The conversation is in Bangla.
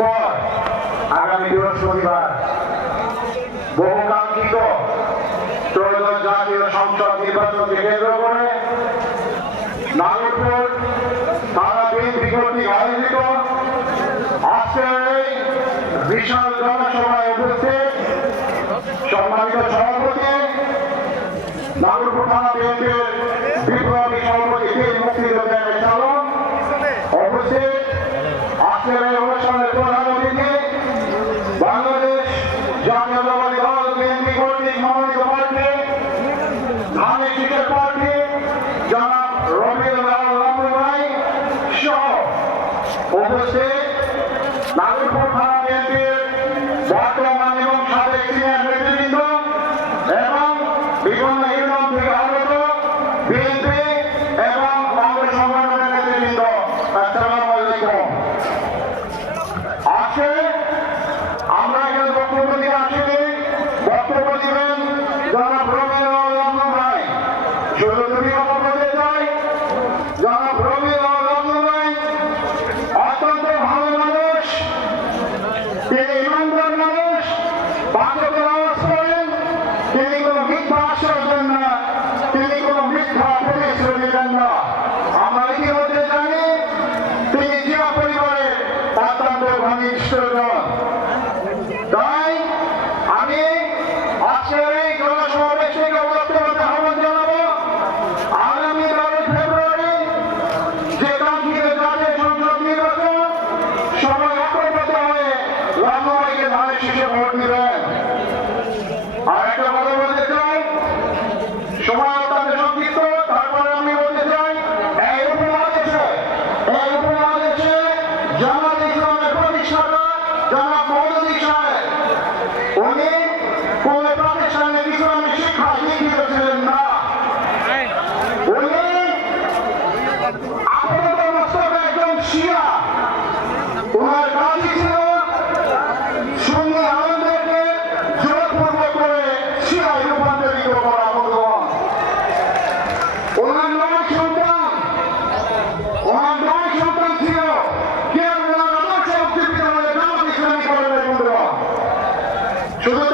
পর আগামী বৃহস্পতিবার বহুকাঙ্ক্ষিত ত্রয়োদশ জাতীয় সংসদ নির্বাচনকে কেন্দ্র করে নাগরপুর থানা বিএনপি কর্তৃক আয়োজিত আজকের এই বিশাল জনসভায় উপস্থিত সম্মানিত সভাপতি নাগরপুর থানা বিএনপির বিপ্লবী সভাপতি বীর মুক্তিযোদ্ধার চালক উপস্থিত আজকের এই অনুষ্ঠানের প্রধান অতিথি বাংলাদেশ জাতীয়তাবাদী দল বিএনপি কর্তৃক মনোনীত প্রার্থী ধানের শীষের প্রার্থী জনাব রবিউল আলম ভাই সহ উপস্থিত নাগরপুর থানা বিএনপির বর্তমান এবং সাবেক সিনিয়র নেতৃবৃন্দ এবং বিভিন্ন ইউনিয়ন থেকে আগত বিএনপি এবং কংগ্রেস সংগঠনের নেতৃবৃন্দ, আসসালামু আলাইকুম। আজকে আমরা এখানে বক্তব্য দিতে আসিনি, বক্তব্য দিবেন জনাব রবিউল আলম ভাই। শুধু দুটি কথা বলতে চাই, জনাব রবিউল আলম ভাই অত্যন্ত ভালো মানুষ, তিনি ইমানদার মানুষ, বাস্তবের আওয়াজ করেন, তিনি কোনো মিথ্যা আশ্বাস দেন না, তিনি কোনো মিথ্যা প্রতিশ্রুতি দেন না। আমরা ইতিমধ্যে জানি তিনি জিয়া পরিবারের অত্যন্ত ঘনিষ্ঠ জন। তাই আমি আজকের এই জনসমাবেশে বক্তব্য আহ্বান জানাবো, আগামী 12 ফেব্রুয়ারি যে কাঙ্ক্ষিত জাতীয় সংসদ নির্বাচন, সবাই একত্রিত হয়ে রামভাইকে ধানের শীষে ভোট দিবেন। আর একটা কথা বলতে চাই, সময় অত্যন্ত সংক্ষিপ্ত, তারপরে আমি বলতে চাই এই উপমহাদেশে জামাত ইসলামের প্রতিষ্ঠাতা জনাব মওদুদী সাহেব, উনি কোন প্রতিষ্ঠানে ইসলামিক শিক্ষা শিক্ষিত ছিলেন না। উনি আপাতত মস্তকে একজন শিয়া। ওনার কাজই ছিল সুন্নি আলেমদেরকে জোরপূর্বক করে শিয়ায় রূপান্তরিত করা। বন্ধুগণ, ওনার 9 সন্তান ছিল, কেউ ওনার আদর্শ উজ্জীবিত হলে জামাত ইসলামী করে। বন্ধুগণ, শুধু